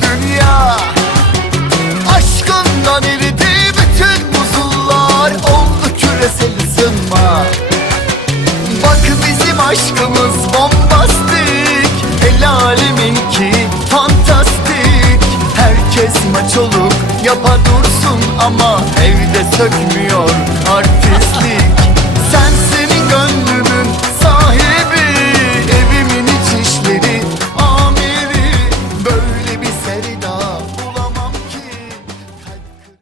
dünya. Aşkından eridi bütün buzullar. Oldu küresel ısınma. Bak bizim aşkımız bombastik. El aleminki fantastik. Herkes maç olup yapa dursun ama Evde sökmüyor artistlik